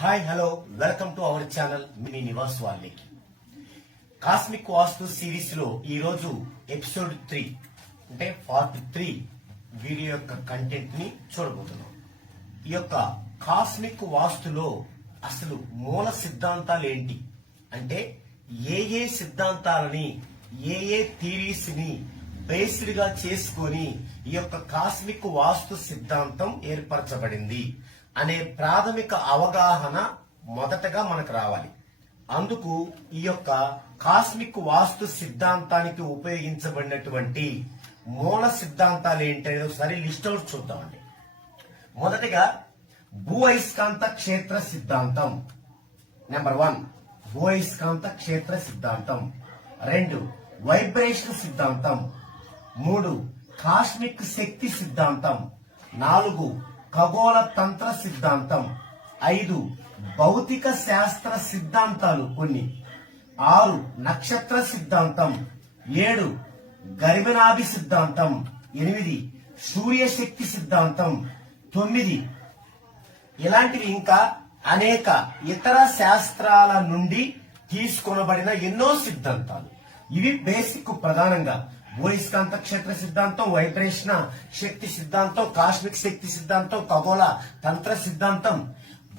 Hi hello welcome to our channel me Nivas Valmiki. Cosmic vastu series లో ఈ రోజు episode 3 అంటే పార్ట్ 3 వీడియో యొక్క కంటెంట్ ని చూడబోతున్నాం. ఈ యొక్క కాస్మిక్ వాస్తులో అసలు మూల సిద్ధాంతాలు ఏంటి అంటే ఏ సిద్ధాంతాలని ఏ థీరీస్ ని బేస్డ్ గా చేసుకొని ఈ యొక్క కాస్మిక్ వాస్తు సిద్ధాంతం ఏర్పరచబడింది అనే ప్రాథమిక అవగాహన మొదటగా మనకు రావాలి. అందుకు ఈ యొక్క కాస్మిక్ వాస్తు సిద్ధాంతానికి ఉపయోగించబడినటువంటి మూల సిద్ధాంతాలు ఏంటనేది ఒకసారి లిస్ట్ అవుట్ చూద్దామండి. మొదటిగా భూ అయస్కాంత క్షేత్ర సిద్ధాంతం. నెంబర్ 1 భూ అయస్కాంత క్షేత్ర సిద్ధాంతం. 2 వైబ్రేషన్ సిద్ధాంతం. 3 కాస్మిక్ శక్తి సిద్ధాంతం. 4 ఖగోళ తంత్ర సిద్ధాంతం. 5 భౌతిక శాస్త్ర సిద్ధాంతాలు కొన్ని. 6 నక్షత్ర సిద్ధాంతం. 7 గర్భనాభి సిద్ధాంతం. 8 సూర్యశక్తి సిద్ధాంతం. 9 ఇలాంటివి ఇంకా అనేక ఇతర శాస్త్రాల నుండి తీసుకొనబడిన ఎన్నో సిద్ధాంతాలు. ఇవి బేసిక్ ప్రధానంగా భూయస్కాంత క్షేత్ర సిద్ధాంతం, వైబ్రేషన్ శక్తి సిద్ధాంతం, కాస్మిక్ శక్తి సిద్ధాంతం, ఖగోళ తంత్ర సిద్ధాంతం,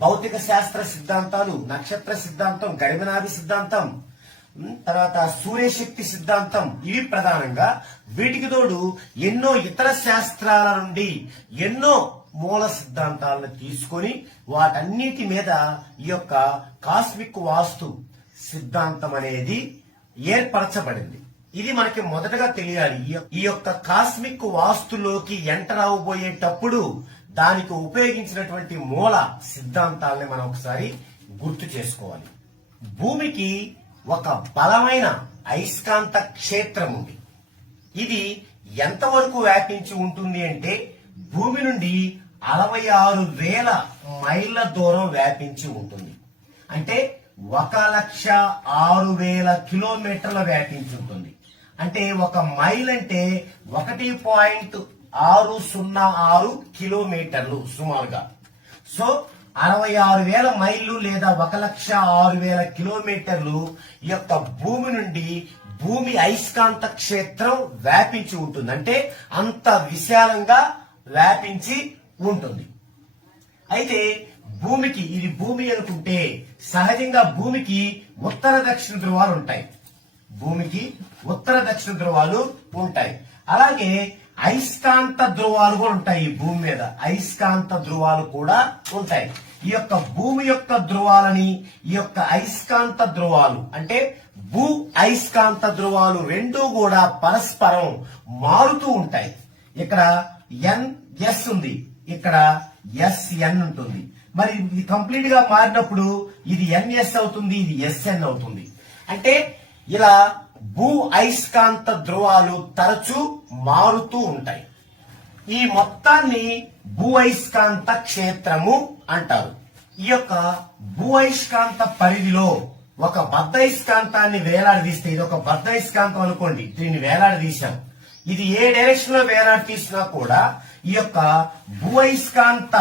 భౌతిక శాస్త్ర సిద్ధాంతాలు, నక్షత్ర సిద్ధాంతం, గర్భనాభి సిద్ధాంతం, తర్వాత సూర్యశక్తి సిద్ధాంతం. ఇవి ప్రధానంగా. వీటికి తోడు ఎన్నో ఇతర శాస్త్రాల నుండి ఎన్నో మూల సిద్ధాంతాలను తీసుకొని వాటన్నిటి మీద ఈ యొక్క కాస్మిక్ వాస్తు సిద్ధాంతం అనేది ఏర్పరచబడింది. ఇది మనకి మొదటగా తెలియాలి. ఈ యొక్క కాస్మిక్ వాస్తులోకి ఎంటర్ అవబోయేటప్పుడు దానికి ఉపయోగించినటువంటి మూల సిద్ధాంతాలని మనం ఒకసారి గుర్తు చేసుకోవాలి. భూమికి ఒక బలమైన అయస్కాంత క్షేత్రం ఉంది. ఇది ఎంతవరకు వ్యాపించి ఉంటుంది అంటే భూమి నుండి 66,000 మైళ్ళ దూరం వ్యాపించి ఉంటుంది. అంటే 1,06,000 కిలోమీటర్ల వ్యాపించి ఉంటుంది. అంటే ఒక మైల్ అంటే 1.606 కిలోమీటర్లు సుమారుగా. సో 66,000 మైళ్ళు లేదా 1,06,000 కిలోమీటర్లు ఈ యొక్క భూమి నుండి భూమి అయస్కాంత క్షేత్రం వ్యాపించి ఉంటుంది. అంటే అంత విశాలంగా వ్యాపించి ఉంటుంది. అయితే భూమికి ఇది భూమి అనుకుంటే సహజంగా భూమికి ఉత్తర దక్షిణ ధృవాలు ఉంటాయి. భూమికి ఉత్తర దక్షిణ ధృవాలు ఉంటాయి. అలాగే అయస్కాంత ధృవాలు కూడా ఉంటాయి. ఈ భూమి మీద అయస్కాంత ధృవాలు కూడా ఉంటాయి. ఈ యొక్క భూమి యొక్క ధృవాలని ఈ యొక్క అయస్కాంత ధృవాలు అంటే భూ అయస్కాంత ధృవాలు రెండూ కూడా పరస్పరం మారుతూ ఉంటాయి. ఇక్కడ NS ఉంది, ఇక్కడ SN ఉంటుంది. మరి ఇది కంప్లీట్ గా మారినప్పుడు ఇది NS అవుతుంది, ఇది SN అవుతుంది. అంటే ఇలా భూ అయస్కాంత ధృవాలు తరచూ మారుతూ ఉంటాయి. ఈ మొత్తాన్ని భూ అయస్కాంత క్షేత్రము అంటారు. ఈ యొక్క భూ అయస్కాంత పరిధిలో ఒక బద్ధయస్కాంతాన్ని వేలాడదీస్తే, ఇది ఒక బద్ధయస్కాంతం అనుకోండి, దీన్ని వేలాడదీశాం. ఇది ఏ డైరెక్షన్ లో వేలాడదీసినా కూడా ఈ యొక్క భూ అయస్కాంత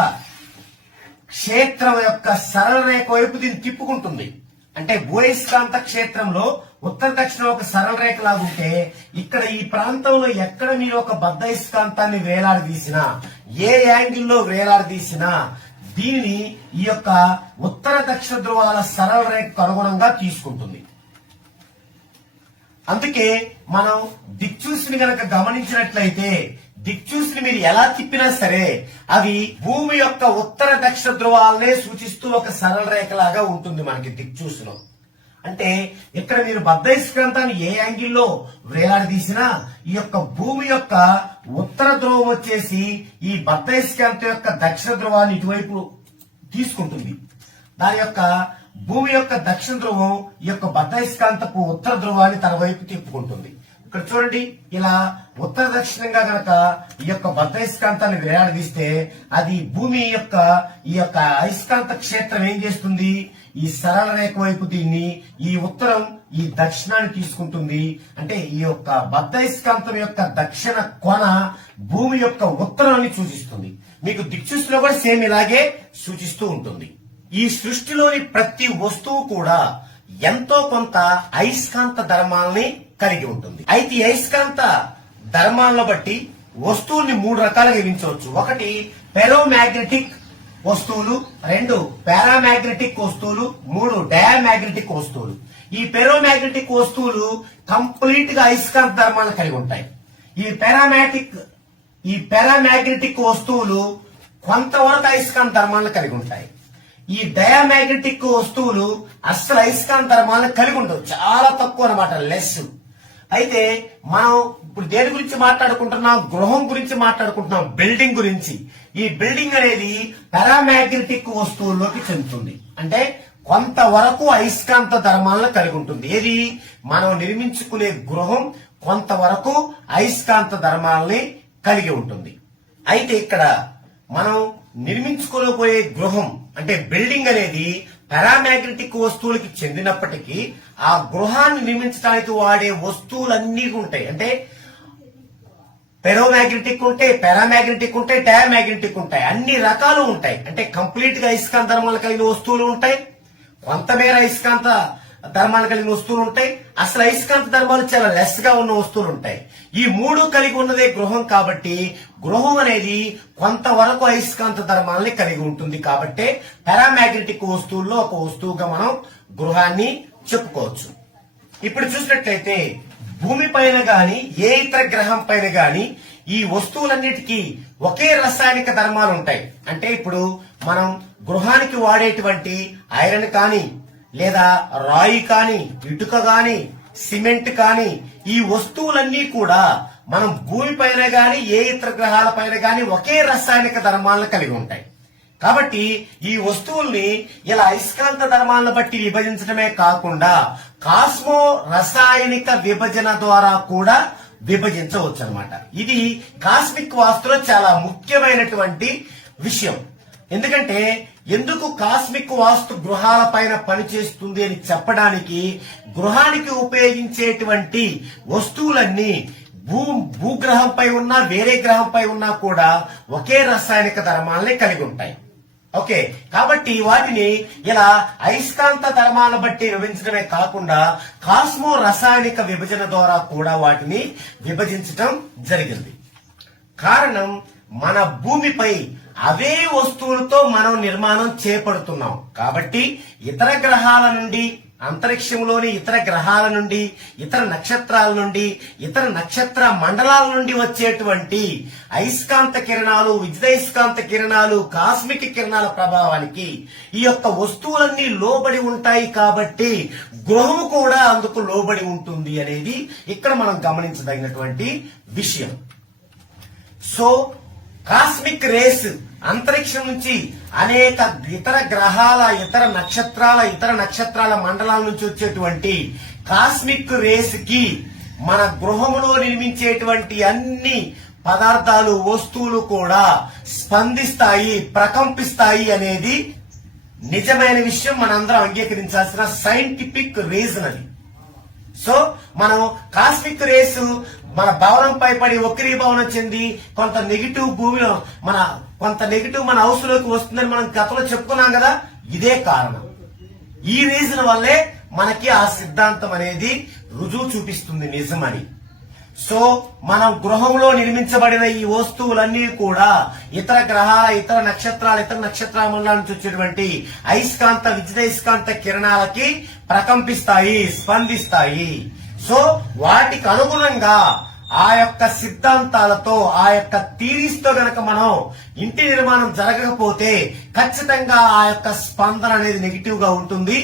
క్షేత్రం యొక్క సరళ రేఖ వైపు దీన్ని తిప్పుకుంటుంది. అంటే భూయస్కాంత క్షేత్రంలో ఉత్తర దక్షిణ ఒక సరళ రేఖ లాగుంటే ఇక్కడ ఈ ప్రాంతంలో ఎక్కడ మీరు ఒక బద్ధయస్కాంతాన్ని వేలాడదీసినా, ఏ యాంగిల్లో వేలాడదీసినా దీనిని ఈ యొక్క ఉత్తర దక్షిణ ధృవాల సరళ రేఖకు అనుగుణంగా తీసుకుంటుంది. అందుకే మనం దిక్చూసిని గనక గమనించినట్లయితే దిక్చూసిని మీరు ఎలా తిప్పినా సరే అవి భూమి యొక్క ఉత్తర దక్షిణ ధృవాలనే సూచిస్తూ ఒక సరళ రేఖలాగా ఉంటుంది మనకి దిక్చూసిలో. అంటే ఇక్కడ మీరు బద్ధయస్కాంతాన్ని ఏ యాంగిల్లో వేలాడదీసినా ఈ యొక్క భూమి యొక్క ఉత్తర ధ్రువం వచ్చేసి ఈ బద్ధయస్కాంతం యొక్క దక్షిణ ధ్రువాన్ని ఇటువైపు తీసుకుంటుంది. దాని యొక్క భూమి యొక్క దక్షిణ ధ్రువం ఈ యొక్క బద్ధయస్కాంతపు ఉత్తర ధ్రువాన్ని తన వైపు తిప్పుకుంటుంది. ఇక్కడ చూడండి, ఇలా ఉత్తర దక్షిణంగా గనక ఈ యొక్క బద్ధయస్కాంతాన్ని వేలాడదీస్తే అది భూమి యొక్క ఈ యొక్క అయస్కాంత క్షేత్రం ఏం చేస్తుంది, ఈ సరళ రేఖ వైపు దీన్ని ఈ ఉత్తరం ఈ దక్షిణాన్ని తీసుకుంటుంది. అంటే ఈ యొక్క బద్ధయస్కాంతం యొక్క దక్షిణ కొన భూమి యొక్క ఉత్తరాన్ని సూచిస్తుంది. మీకు దిక్సూచిలో కూడా సేమ్ ఇలాగే సూచిస్తూ ఉంటుంది. ఈ సృష్టిలోని ప్రతి వస్తువు కూడా ఎంతో కొంత అయస్కాంత ధర్మాలని కలిగి ఉంటుంది. అయితే ఈ అయస్కాంత ధర్మాలను బట్టి వస్తువుల్ని మూడు రకాలుగా విభజించవచ్చు. ఒకటి ఫెరోమాగ్నెటిక్ వస్తువులు, రెండు పారామాగ్నెటిక్ వస్తువులు, మూడు డయామాగ్నెటిక్ వస్తువులు. ఈ ఫెరోమాగ్నెటిక్ వస్తువులు కంప్లీట్ గా అయస్కాంత ధర్మాలను కలిగి ఉంటాయి. ఈ పారామాగ్నెటిక్ వస్తువులు కొంతవరకు అయస్కాంత ధర్మాలను కలిగి ఉంటాయి. ఈ డయామాగ్నెటిక్ వస్తువులు అస్సలు అయస్కాంత ధర్మాలను కలిగి ఉండవు, చాలా తక్కువ అన్నమాట, లెస్. అయితే మనం ఇప్పుడు దేని గురించి మాట్లాడుకుంటున్నాం? గృహం గురించి మాట్లాడుకుంటున్నాం, బిల్డింగ్ గురించి. ఈ బిల్డింగ్ అనేది పారామాగ్నెటిక్ వస్తువుల్లోకి చెందుతుంది. అంటే కొంతవరకు అయస్కాంత ధర్మాలను కలిగి ఉంటుంది. ఏది? మనం నిర్మించుకునే గృహం కొంతవరకు అయస్కాంత ధర్మాలని కలిగి ఉంటుంది. అయితే ఇక్కడ మనం నిర్మించుకోబోయే గృహం అంటే బిల్డింగ్ అనేది పారామాగ్నెటిక్ వస్తువులకి చెందినప్పటికీ ఆ గృహాన్ని నిర్మించడానికి వాడే వస్తువులన్నీ ఉంటాయి. అంటే ఫెరోమాగ్నెటిక్ ఉంటాయి, పారామాగ్నెటిక్ ఉంటాయి, డయామాగ్నెటిక్ ఉంటాయి, అన్ని రకాలు ఉంటాయి. అంటే కంప్లీట్ గా అయస్కాంత ధర్మాలు కలిగిన వస్తువులు ఉంటాయి, కొంతమేర అయస్కాంత ధర్మాలు కలిగిన వస్తువులు ఉంటాయి, అసలు అయస్కాంత ధర్మాలు చాలా లెస్ గా ఉన్న వస్తువులు ఉంటాయి. ఈ మూడు కలిగి ఉన్నదే గృహం. కాబట్టి గృహం అనేది కొంతవరకు అయస్కాంత ధర్మాలని కలిగి ఉంటుంది. కాబట్టి పారామాగ్నెటిక్ వస్తువుల్లో ఒక వస్తువుగా మనం గృహాన్ని చెప్పుకోవచ్చు. ఇప్పుడు చూసినట్లయితే భూమి పైన గాని ఏ ఇతర గ్రహం పైన గాని ఈ వస్తువులన్నిటికీ ఒకే రసాయనిక ధర్మాలు ఉంటాయి. అంటే ఇప్పుడు మనం గృహానికి వాడేటువంటి ఐరన్ కానీ, లేదా రాయి కానీ, ఇటుక గాని, సిమెంట్ కానీ, ఈ వస్తువులన్నీ కూడా మనం భూమి పైన గాని ఏ ఇతర గ్రహాల పైన గాని ఒకే రసాయనిక ధర్మాలను కలిగి ఉంటాయి. కాబట్టి ఈ వస్తువుల్ని ఇలా అయస్కాంత ధర్మాలను బట్టి విభజించడమే కాకుండా కాస్మో రసాయనిక విభజన ద్వారా కూడా విభజించవచ్చు అన్నమాట. ఇది కాస్మిక్ వాస్తులో చాలా ముఖ్యమైనటువంటి విషయం. ఎందుకంటే ఎందుకు కాస్మిక్ వాస్తు గృహాల పైన పనిచేస్తుంది అని చెప్పడానికి గృహానికి ఉపయోగించేటువంటి వస్తువులన్నీ భూగ్రహంపై ఉన్నా వేరే గ్రహంపై ఉన్నా కూడా ఒకే రసాయనిక ధర్మాలనే కలిగి ఉంటాయి. ఓకే, కాబట్టి వాటిని ఇలా అయస్కాంత ధర్మాలను బట్టి విభజించడమే కాకుండా కాస్మో రసాయనిక విభజన ద్వారా కూడా వాటిని విభజించటం జరిగింది. కారణం మన భూమిపై అవే వస్తువులతో మనం నిర్మాణం చేపడుతున్నాం. కాబట్టి ఇతర గ్రహాల నుండి, అంతరిక్షంలోని ఇతర గ్రహాల నుండి, ఇతర నక్షత్రాల నుండి, ఇతర నక్షత్ర మండలాల నుండి వచ్చేటువంటి అయస్కాంత కిరణాలు, విద్యుదయస్కాంత కిరణాలు, కాస్మిక్ కిరణాల ప్రభావానికి ఈ యొక్క వస్తువులన్నీ లోబడి ఉంటాయి. కాబట్టి గృహము కూడా అందుకు లోబడి ఉంటుంది అనేది ఇక్కడ మనం గమనించదగినటువంటి విషయం. సో కాస్మిక్ రేస్ అంతరిక్షం నుంచి అనేక ఇతర గ్రహాల, ఇతర నక్షత్రాల మండలాల నుంచి వచ్చేటువంటి కాస్మిక్ రేస్ కి మన గృహములో నిర్మించేటువంటి అన్ని పదార్థాలు, వస్తువులు కూడా స్పందిస్తాయి, ప్రకంపిస్తాయి అనేది నిజమైన విషయం. మనందరం అంగీకరించాల్సిన సైంటిఫిక్ రీజన్ అది. సో మనం కాస్మిక్ రేసు మన భవనంపై పడి వక్రీభవనం చెంది కొంత నెగిటివ్ భూమిలో కొంత నెగిటివ్ మన హౌస్ లోకి వస్తుందని మనం గతంలో చెప్పుకున్నాం కదా. ఇదే కారణం. ఈ రీజన్ వల్లే మనకి ఆ సిద్ధాంతం అనేది రుజువు చూపిస్తుంది నిజమని. సో మనం గృహంలో నిర్మించబడిన ఈ వస్తువులన్నీ కూడా ఇతర గ్రహాల, ఇతర నక్షత్రాల మండలాల నుంచి వచ్చేటువంటి అయస్కాంత, విద్యుదయస్కాంత కిరణాలకి ప్రకంపిస్తాయి, స్పందిస్తాయి. సో వాటికి అనుగుణంగా ఆ యొక్క సిద్ధాంతాలతో, ఆ యొక్క థీరీస్ తో గనక మనం ఇంటి నిర్మాణం జరగకపోతే ఖచ్చితంగా ఆ యొక్క స్పందన అనేది నెగిటివ్ గా ఉంటుంది.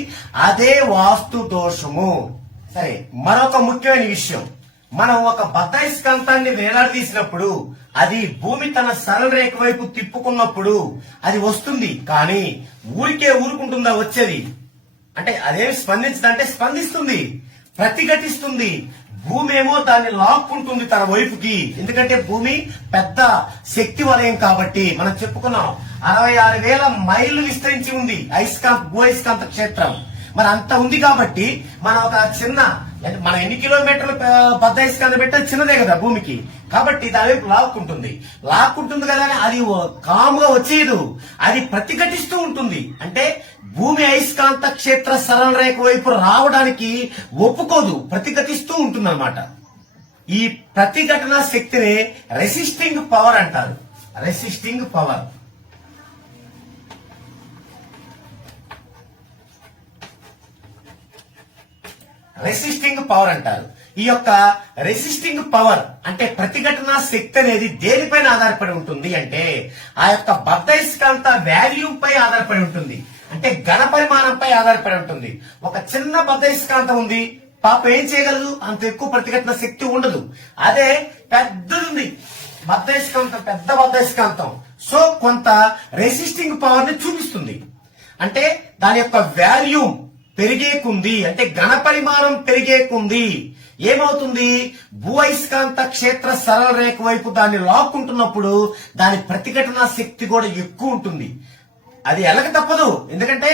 అదే వాస్తు దోషము. సరే, మరొక ముఖ్యమైన విషయం, మనం ఒక బద్దయస్కాంతాన్ని వేలాడదీసినప్పుడు అది భూమి తన సరళ రేఖ వైపు తిప్పుకున్నప్పుడు అది వస్తుంది. కానీ ఊరుకుంటుందా వచ్చేది? అంటే అదేమి స్పందించదంటే స్పందిస్తుంది, ప్రతిఘటిస్తుంది. భూమి ఏమో దాన్ని లాక్కుంటుంది తన వైపుకి. ఎందుకంటే భూమి పెద్ద శక్తి వలయం కాబట్టి. మనం చెప్పుకున్నాం 66,000 మైళ్లు విస్తరించి ఉంది భూ అయస్కాంత క్షేత్రం. మరి అంత ఉంది కాబట్టి మనం ఒక చిన్న, మన ఎన్ని కిలోమీటర్లు బద్దయస్కాంతం పెట్టే చిన్నదే కదా భూమికి. కాబట్టి దాని వైపు లాక్కుంటుంది కదా అని అది కాముగా వచ్చేయదు, అది ప్రతిఘటిస్తూ ఉంటుంది. అంటే భూమి అయస్కాంత క్షేత్ర సరళ రేఖ వైపు రావడానికి ఒప్పుకోదు, ప్రతిఘటిస్తూ ఉంటుంది అన్నమాట. ఈ ప్రతిఘటన శక్తిని రెసిస్టింగ్ పవర్ అంటారు. Resisting power. రెసిస్టింగ్ పవర్ అంటారు. ఈ యొక్క రెసిస్టింగ్ పవర్ అంటే ప్రతిఘటన శక్తి అనేది దేనిపైన ఆధారపడి ఉంటుంది అంటే ఆ యొక్క బద్ధయస్కాంత వాల్యూమ్ పై ఆధారపడి ఉంటుంది. అంటే ఘన పరిమాణంపై ఆధారపడి ఉంటుంది. ఒక చిన్న బద్ధయస్కాంతం ఉంది, పాప ఏం చేయగలదు, అంత ఎక్కువ ప్రతిఘటన శక్తి ఉండదు. అదే పెద్దది బద్ధయస్కాంతం, పెద్ద బద్ధయస్కాంతం, సో కొంత రెసిస్టింగ్ పవర్ ని చూపిస్తుంది. అంటే దాని యొక్క వాల్యూమ్ పెరిగేకుంది, అంటే ఘన పరిమాణం పెరిగేకుంది ఏమవుతుంది, భూ అయస్కాంత క్షేత్ర సరళ రేఖ వైపు దాన్ని లాక్కుంటున్నప్పుడు దాని ప్రతిఘటన శక్తి కూడా ఎక్కువ ఉంటుంది. అది ఎలాగ తప్పదు, ఎందుకంటే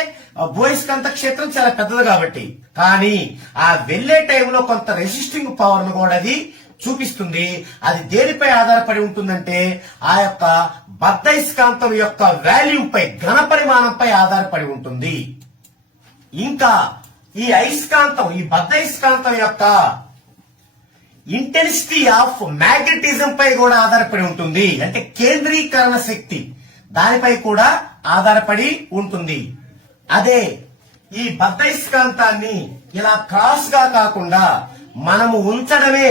భూ అయస్కాంత క్షేత్రం చాలా పెద్దది కాబట్టి. కానీ ఆ వెళ్లే టైంలో కొంత రెసిస్టింగ్ పవర్ ను కూడా అది చూపిస్తుంది. అది దేనిపై ఆధారపడి ఉంటుందంటే ఆ యొక్క బద్ధయస్కాంతం యొక్క వాల్యూమ్ పై, ఘన పరిమాణంపై ఆధారపడి ఉంటుంది. ఇంకా ఈ అయస్కాంతం, ఈ బద్ధయస్కాంతం యొక్క ఇంటెన్సిటీ ఆఫ్ మ్యాగ్నెటిజం పై కూడా ఆధారపడి ఉంటుంది. అంటే కేంద్రీకరణ శక్తి దానిపై కూడా ఆధారపడి ఉంటుంది. అదే ఈ బద్ధయస్కాంతాన్ని ఇలా క్రాస్ గా కాకుండా మనము ఉంచడమే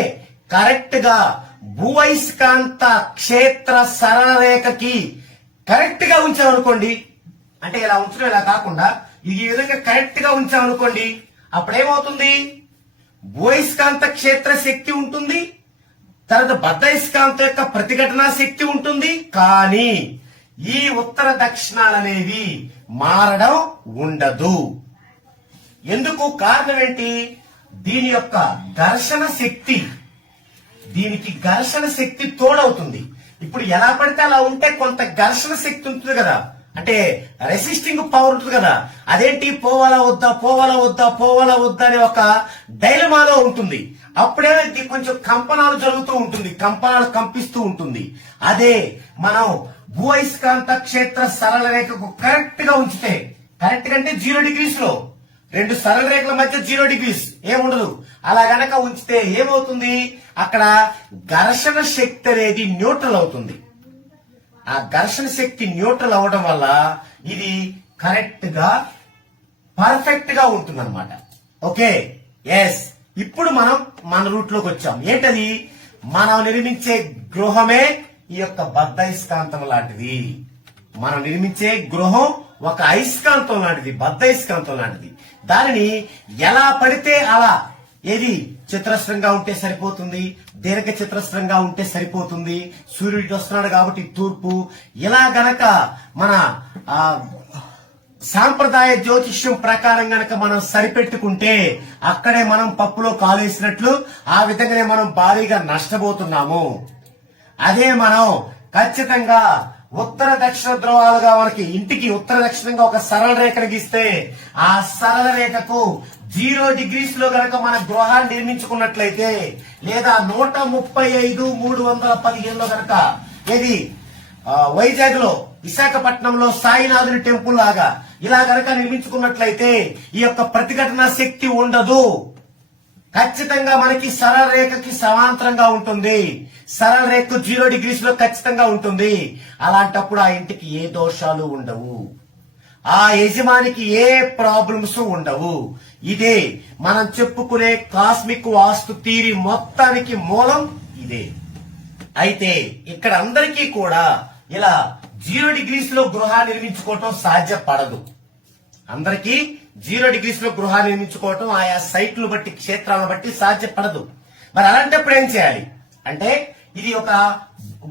కరెక్ట్ గా భూ అయస్కాంత క్షేత్ర సరళ రేఖకి కరెక్ట్ గా ఉంచామనుకోండి, అంటే ఇలా ఉంచడం ఇలా కాకుండా ఈ విధంగా కరెక్ట్ గా ఉంచామనుకోండి, అప్పుడేమవుతుంది, భూ అయస్కాంత క్షేత్ర శక్తి ఉంటుంది, తర్వాత బద్ధయస్కాంతం యొక్క ప్రతిఘటన శక్తి ఉంటుంది. కానీ ఈ ఉత్తర దక్షిణాలు అనేవి మారడం ఉండదు. ఎందుకు, కారణం ఏంటి, దీని యొక్క ఘర్షణ శక్తి, దీనికి ఘర్షణ శక్తి తోడవుతుంది. ఇప్పుడు ఎలా పడితే అలా ఉంటే కొంత ఘర్షణ శక్తి ఉంటుంది కదా, అంటే రెసిస్టింగ్ పవర్ ఉంటుంది కదా, అదేంటి పోవాలా వద్దా పోవాలా వద్దా పోవాలా వద్దా అనే ఒక డైలమాలో ఉంటుంది. అప్పుడే కొంచెం కంపనాలు జరుగుతూ ఉంటుంది, కంపనాలు కంపిస్తూ ఉంటుంది. అదే మనం భూ అయస్కాంత క్షేత్ర సరళ రేఖకు కరెక్ట్ గా ఉంచితే, కరెక్ట్ గా అంటే 0 degrees లో, రెండు సరళ రేఖల మధ్య 0 degrees ఏముండదు, అలా గనక ఉంచితే ఏమవుతుంది, అక్కడ ఘర్షణ శక్తి అనేది న్యూట్రల్ అవుతుంది. ఆ ఘర్షణ శక్తి న్యూట్రల్ అవడం వల్ల ఇది కరెక్ట్ గా పర్ఫెక్ట్ గా ఉంటుంది అనమాట. Okay, yes. ఇప్పుడు మనం మన రూట్ లోకి వచ్చాం. ఏంటది, మనం నిర్మించే గృహమే ఈ యొక్క బద్ధయస్కాంతం లాంటిది. మనం నిర్మించే గృహం ఒక అయస్కాంతం లాంటిది, బద్ధయస్కాంతం లాంటిది. దానిని ఎలా పడితే అలా, ఏది చతురస్రంగా ఉంటే సరిపోతుంది, దీర్ఘ చతురస్రంగా ఉంటే సరిపోతుంది, సూర్యుడు వస్తున్నాడు కాబట్టి తూర్పు, ఇలా గనక మన సాంప్రదాయ జ్యోతిష్యం ప్రకారం గనక మనం సరిపెట్టుకుంటే అక్కడే మనం పప్పులో కాలేసినట్లు, ఆ విధంగానే మనం భారీగా నష్టపోతున్నాము. అదే మనం ఖచ్చితంగా ఉత్తర దక్షిణ ధ్రువాలుగా మనకి ఇంటికి ఉత్తర దక్షిణంగా ఒక సరళ రేఖను గీస్తే ఆ సరళ రేఖకు 0 degrees లో గనక మన గృహాన్ని నిర్మించుకున్నట్లయితే, లేదా 135,315 లో గనక, ఏది వైజాగ్ లో విశాఖపట్నంలో సాయినాథుని టెంపుల్ లాగా ఇలా గనక నిర్మించుకున్నట్లయితే ఈ యొక్క ప్రతిఘటన శక్తి ఉండదు. ఖచ్చితంగా మనకి సరళ రేఖకి సమాంతరంగా ఉంటుంది. సరళ రేఖ 0 degrees లో ఖచ్చితంగా ఉంటుంది. అలాంటప్పుడు ఆ ఇంటికి ఏ దోషాలు ఉండవు, ఆ యజమానికి ఏ ప్రాబ్లమ్స్ ఉండవు. ఇదే మనం చెప్పుకునే కాస్మిక్ వాస్తు థియరీ మొత్తానికి మూలం ఇదే. అయితే ఇక్కడ అందరికీ కూడా ఇలా 0 degrees లో గృహాన్ని నిర్మించుకోవటం సాధ్యపడదు. అందరికీ 0 degrees లో గృహాన్ని నిర్మించుకోవటం ఆయా సైట్లు బట్టి, క్షేత్రాలను బట్టి సాధ్యపడదు. మరి అలాంటప్పుడు ఏం చేయాలి అంటే, ఇది ఒక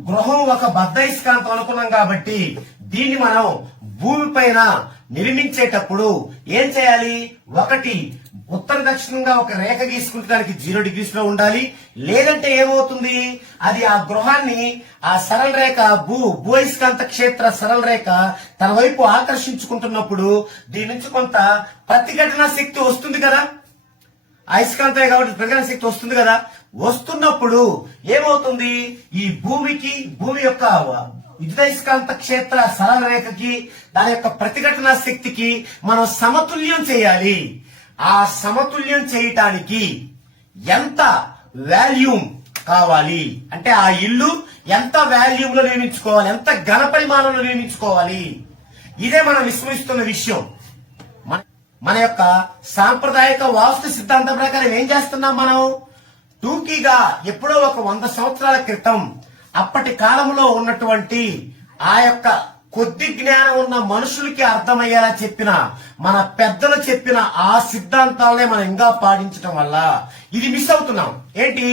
గృహం ఒక బద్ధయస్కాంతం అనుకున్నాం కాబట్టి దీన్ని మనం భూమి పైన నిర్మించేటప్పుడు ఏం చేయాలి, ఒకటి ఉత్తర దక్షిణంగా ఒక రేఖ గీసుకుంటే దానికి 0 degrees లో ఉండాలి. లేదంటే ఏమవుతుంది, అది ఆ గృహాన్ని ఆ సరళ రేఖ భూ అయస్కాంత క్షేత్ర సరళ రేఖ తన వైపు ఆకర్షించుకుంటున్నప్పుడు దీని నుంచి కొంత ప్రతిఘటన శక్తి వస్తుంది కదా, అయస్కాంతమే కాబట్టి ప్రతిఘటన శక్తి వస్తుంది కదా. వస్తున్నప్పుడు ఏమవుతుంది, ఈ భూమి యొక్క విద్యుదయస్కాంత క్షేత్ర సరళ రేఖకి దాని యొక్క ప్రతిఘటన శక్తికి మనం సమతుల్యం చేయాలి. ఆ సమతుల్యం చేయటానికి ఎంత వాల్యూమ్ కావాలి అంటే ఆ ఇల్లు ఎంత వాల్యూమ్ లో నిర్మించుకోవాలి, ఎంత ఘన పరిమాణంలో నిర్మించుకోవాలి, ఇదే మనం విస్మరిస్తున్న విషయం. మన యొక్క సాంప్రదాయక వాస్తు సిద్ధాంతం ప్రకారం ఏం చేస్తున్నాం మనం, టూకీగా ఎప్పుడో ఒక 100 సంవత్సరాల క్రితం అప్పటి కాలంలో ఉన్నటువంటి ఆ యొక్క కొద్ది జ్ఞానం ఉన్న మనుషులకి అర్థమయ్యేలా చెప్పిన మన పెద్దలు చెప్పిన ఆ సిద్ధాంతాలనే మనం ఇంకా పాటించడం వల్ల ఇది మిస్ అవుతున్నాం. ఏంటి,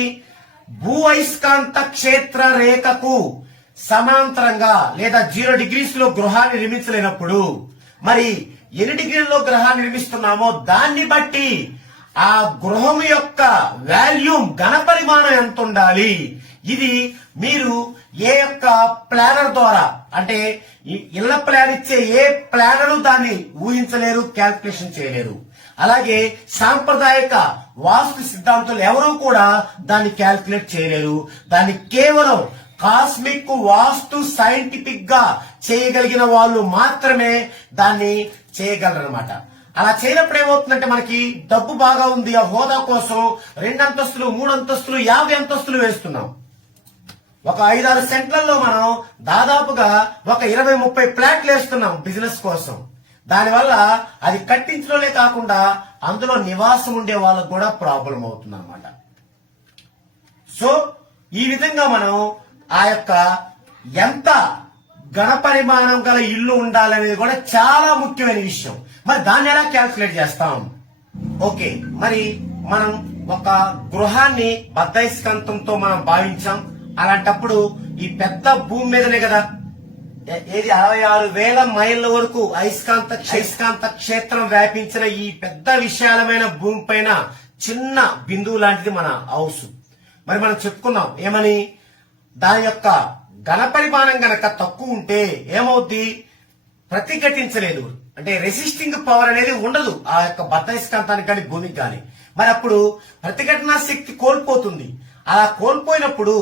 భూ అయస్కాంత క్షేత్ర రేఖకు సమాంతరంగా లేదా 0 డిగ్రీస్ లో గృహాన్ని నిర్మించలేనప్పుడు మరి ఎన్ని డిగ్రీల్లో గృహాన్ని నిర్మిస్తున్నామో దాన్ని బట్టి ఆ గృహం యొక్క వాల్యూమ్ ఘన పరిమాణం ఎంత ఉండాలి, ఇది మీరు ఏ యొక్క ప్లానర్ ద్వారా అంటే ఇళ్ల ప్లాన్ ఇచ్చే ఏ ప్లానరు దాన్ని ఊహించలేరు, క్యాల్కులేషన్ చేయలేరు. అలాగే సాంప్రదాయక వాస్తు సిద్ధాంతులు ఎవరూ కూడా దాన్ని క్యాల్కులేట్ చేయలేరు. దాన్ని కేవలం కాస్మిక్ వాస్తు సైంటిఫిక్ గా చేయగలిగిన వాళ్ళు మాత్రమే దాన్ని చేయగలరన్నమాట. అలా చేయనప్పుడు ఏమవుతుందంటే మనకి డబ్బు బాగా ఉంది, ఆ హోదా కోసం 2 అంతస్తులు 3 అంతస్తులు 50 అంతస్తులు వేస్తున్నాం. ఒక 5-6 సెంట్లలో మనం దాదాపుగా ఒక 20-30 ఫ్లాట్లు వేస్తున్నాం బిజినెస్ కోసం. దానివల్ల అది కట్టించడమే కాకుండా అందులో నివాసం ఉండే వాళ్ళకు కూడా ప్రాబ్లం అవుతుంది అనమాట. సో ఈ విధంగా మనం ఆ యొక్క ఎంత ఘన పరిమాణం గల ఇల్లు ఉండాలనేది కూడా చాలా ముఖ్యమైన విషయం. మరి దాన్ని ఎలా క్యాల్కులేట్ చేస్తాం? ఓకే, మరి మనం ఒక గృహాన్ని బద్ధయస్కాంతంతో మనం భావించాం. అలాంటప్పుడు ఈ పెద్ద భూమి మీదనే కదా ఏది 66,000 మైళ్ళ వరకు అయస్కాంత క్షేత్రం వ్యాపించిన ఈ పెద్ద విశాలమైన భూమి పైన చిన్న బిందువు లాంటిది మన హౌస్. మరి మనం చెప్పుకున్నాం ఏమని, దాని యొక్క ఘన పరిమాణం గనక తక్కువ ఉంటే ఏమవుద్ది, ప్రతిఘటించలేదు అంటే రెసిస్టింగ్ పవర్ అనేది ఉండదు ఆ యొక్క బద్ధయస్కాంతానికి కానీ భూమికి కానీ. మరి అప్పుడు ప్రతిఘటనా శక్తి కోల్పోతుంది. అలా కోల్పోయినప్పుడు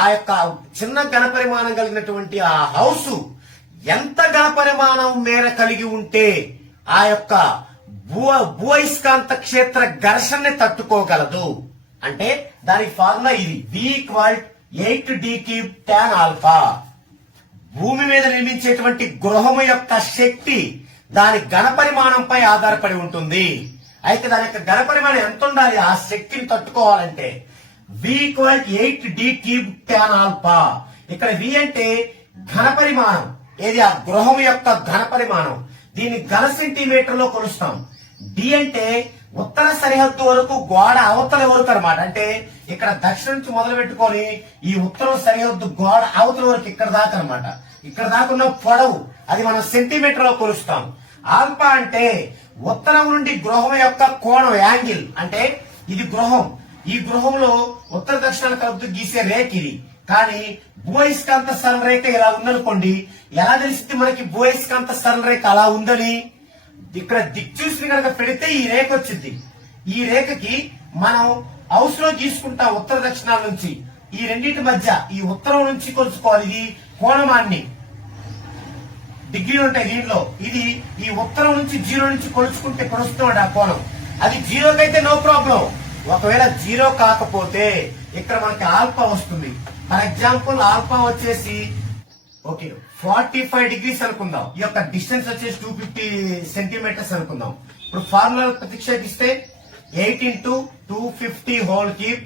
ఆ యొక్క చిన్న ఘన పరిమాణం కలిగినటువంటి ఆ హౌస్ ఎంత ఘన పరిమాణం మేర కలిగి ఉంటే ఆ యొక్క భూ అయస్కాంత క్షేత్ర ఘర్షణని తట్టుకోగలదు అంటే దానికి ఫార్ములా ఇది, V=8d3tan⁴. భూమి మీద నిర్మించేటువంటి గృహము యొక్క శక్తి దాని ఘన పరిమాణంపై ఆధారపడి ఉంటుంది. అయితే దాని యొక్క ఘన పరిమాణం ఎంత ఉండాలి ఆ శక్తిని తట్టుకోవాలంటే, V=8d3tan⁴. ఇక్కడ V అంటే ఘన పరిమాణం, ఏది ఆ గృహం యొక్క ఘన పరిమాణం. దీన్ని ఘన సెంటీమీటర్ లో కొలుస్తాం. D అంటే ఉత్తర సరిహద్దు వరకు గోడ అవతల వరకు అనమాట. అంటే ఇక్కడ దక్షిణం నుంచి మొదలు పెట్టుకొని ఈ ఉత్తర సరిహద్దు గోడ అవతల వరకు ఇక్కడ దాకా అనమాట. ఇక్కడ దాకా ఉన్న పొడవు అది మనం సెంటీమీటర్ లో కొలుస్తాం. ఆల్ఫా అంటే ఉత్తరం నుండి గృహం యొక్క కోణం, యాంగిల్. అంటే ఇది గృహం, ఈ గృహంలో ఉత్తర దక్షిణాలు కలుపుతూ గీసే రేఖ ఇది. కానీ భూయస్కాంత సరళ రేఖ ఇలా ఉందనుకోండి, ఎలా తెలిసింది మనకి భూయస్కాంత సరళ రేఖ అలా ఉందని? ఇక్కడ దిక్చూసిని కనుక పెడితే ఈ రేఖ వచ్చింది. ఈ రేఖకి మనం హౌస్ లో గీసుకుంటాం ఉత్తర దక్షిణాల నుంచి. ఈ రెండింటి మధ్య ఈ ఉత్తరం నుంచి కొలుచుకోవాలి. ఇది కోణమాన్ని డిగ్రీలు ఉంటాయి దీనిలో. ఇది ఈ ఉత్తరం నుంచి 0 నుంచి కొలుచుకుంటే కొలుస్తున్నాడు ఆ కోణం. అది 0 అయితే నో ప్రాబ్లం. ఒకవేళ 0 కాకపోతే ఇక్కడ మనకి ఆల్ఫా వస్తుంది. ఫర్ ఎగ్జాంపుల్ ఆల్ఫా వచ్చేసి ఓకే 45 డిగ్రీస్ అనుకుందాం. ఈ యొక్క డిస్టెన్స్ వచ్చేసి 250 సెంటీమీటర్స్ అనుకుందాం. ఇప్పుడు ఫార్ములా ప్రతిక్షేపిస్తే 8 × 250 హోల్ క్యూబ్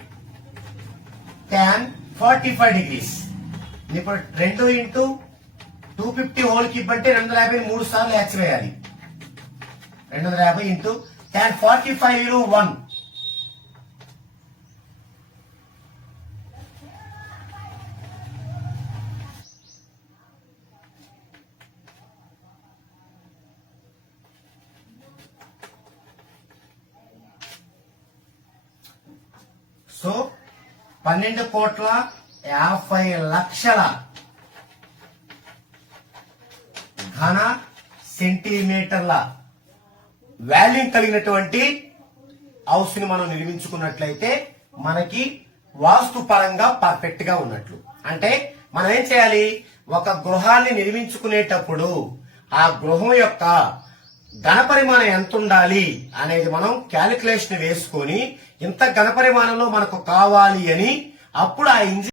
tan 45 డిగ్రీస్. ఇప్పుడు 2 × 250 హోల్ క్యూబ్ అంటే 250 3 సార్లు యాక్స్ వేయాలి. 250 × tan 45 1. సో 12,50,00,000 ఘన సెంటీమీటర్ల వాల్యూమ్ కలిగినటువంటి హౌస్ ని మనం నిర్మించుకున్నట్లయితే మనకి వాస్తు పరంగా పర్ఫెక్ట్ గా ఉన్నట్లు. అంటే మనం ఏం చేయాలి, ఒక గృహాన్ని నిర్మించుకునేటప్పుడు ఆ గృహం యొక్క ఘన పరిమాణం ఎంత ఉండాలి అనేది మనం క్యాలిక్యులేషన్ వేసుకొని ఇంత ఘన పరిమాణంలో మనకు కావాలి అని అప్పుడు ఆ ఇంజనీర్